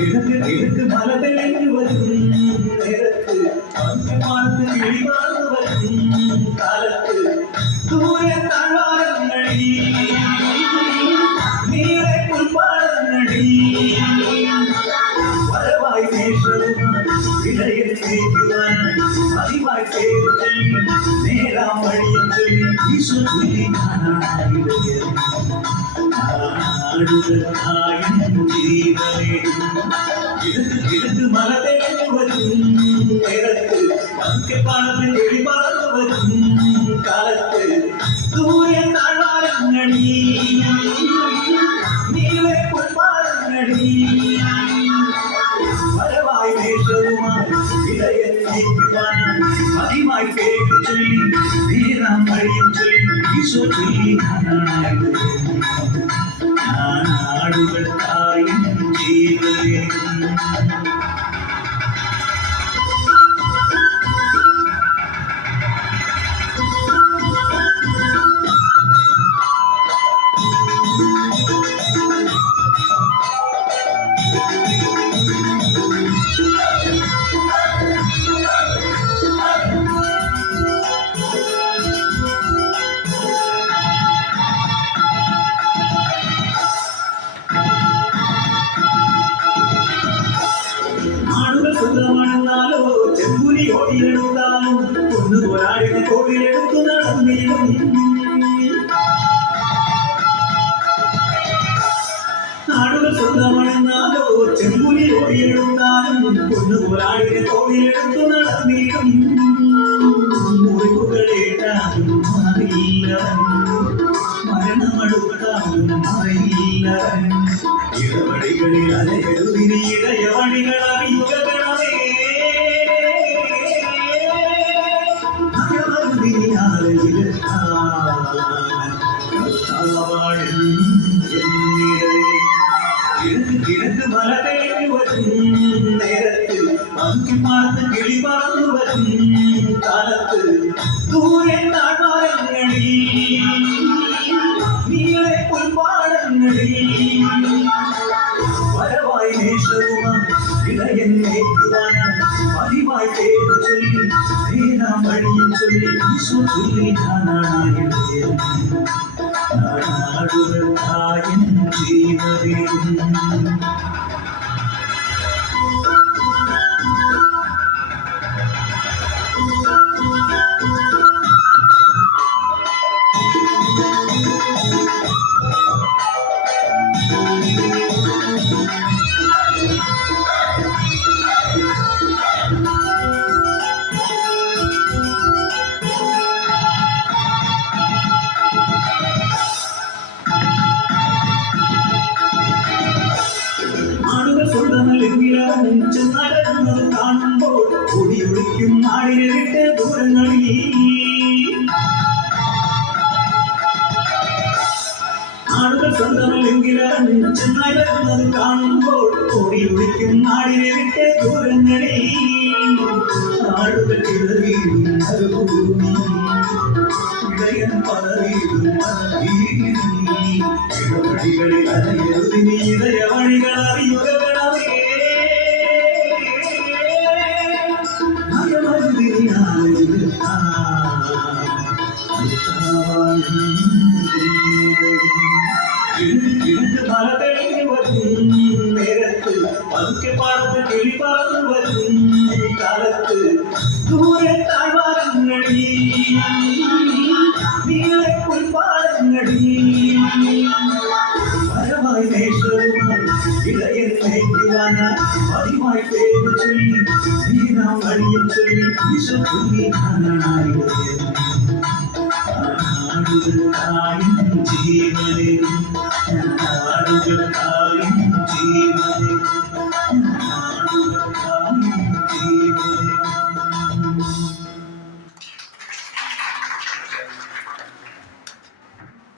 കിഴക്ക് മല തെളിഞ്ഞു വരും നേരത്ത് പാർത്ത് കിളിവാർന്നു വരും കാലത്ത് ദൂരെ താഴ്വാരങ്ങളിൽ നീളെ പുൽപ്പാടങ്ങളിൽ വരവായി ഇടയിൽ ജയിക്കുവാൻ പതിവായി ചേർച്ചൊല്ലി നേരാം വഴിയും ചൊല്ലി ഈശോ ചൊല്ലി കിഴക്ക് മല തെളിഞ്ഞു വരും നേരത്ത് പതുക്കെപ്പാടത്ത് കിളി പറന്നു വരും കാലത്ത് ദൂരെ താഴ്വാരങ്ങളിൽ നീളെ പുൽപ്പാടങ്ങളിൽ വരവായി വേഷവുമായി ഇടയൻ നയിക്കുവാൻ പതിവായി പേര് ചൊല്ലി നേരാം വഴിയും ചൊല്ലി ഈശോ ചൊല്ലി നാടുകൾക്കായി ജീവനെ സുഖമാണെന്നാലോ ചെമ്പുലി ഓടിയെടുത്താലും ഒന്ന് പോരാടിന കോവിലെടുത്തു നടന്നിടും നാടുകൾ സ്വന്തമാണെന്നാലോ ചെമ്പുലി ഓടിയെടുത്താലും ഒന്ന് പോരാടിന കോവിലെടുത്തു നടന്നിടും മുറിവുകളേറ്റാലും മാറിയില്ലവൻ മരണമടുത്താലും മാറിയില്ലവൻ ഇടവഴികളിൽ അലയരുതിരി ഇടയവണികൾ അറിയുകണമേ കിഴക്ക് മല തെളിഞ്ഞു വരും നേരത്ത് പതുക്കി പാർത്ത് കിളി പറന്നു വരും കാലത്ത് ദൂരെ താഴ്വാരങ്ങളിൽ നീളെ പുൽപ്പാടങ്ങളിൽ വരവായി നേഷവുമായി ഇടയൻ നയിക്കുവാൻ പതിവായി പേര് ചൊല്ലി നേരാം വഴിയും ചൊല്ലി ഈശോ ചൊല്ലി നാടുകൾക്കായും ജീവനും നടന്നത് കാണുമ്പോൾ ഒടിയൊടിക്കും നാടിനെ വിട്ട് ദൂരങ്ങളിൽ ആളുകൾ സ്വന്തമല്ലെങ്കിലും നടന്നത് കാണുമ്പോൾ ഒടിയൊടിക്കും നാടിനെ വിട്ട് ദൂരങ്ങളിൽ ആളുകൾ ചിതറിയും മരുഭൂമി ഇടയൻ പതറിയും ഇടവഴികളിൽ അലയരുതിനി ഇടയ വഴികൾ അറിയുകണമേ മല തെളിഞ്ഞു വരും നേരത്ത് പതുക്കെ പാടത്ത് കിളി പറന്നു വരും കാലത്ത് ദൂരെ താഴ്വാരങ്ങളിൽ നീളെ പുൽപ്പാടങ്ങളിൽ വരവായി നേഷവുമായി ഇടയൻ നയിക്കുവാൻ പതിവായി പേര് ചൊല്ലി നീരാം വഴിയും ചൊല്ലി ഈശോ ചൊല്ലി നാടുകൾക്കായും ജീവനെ നാടുകൾക്കായും ജീവനെ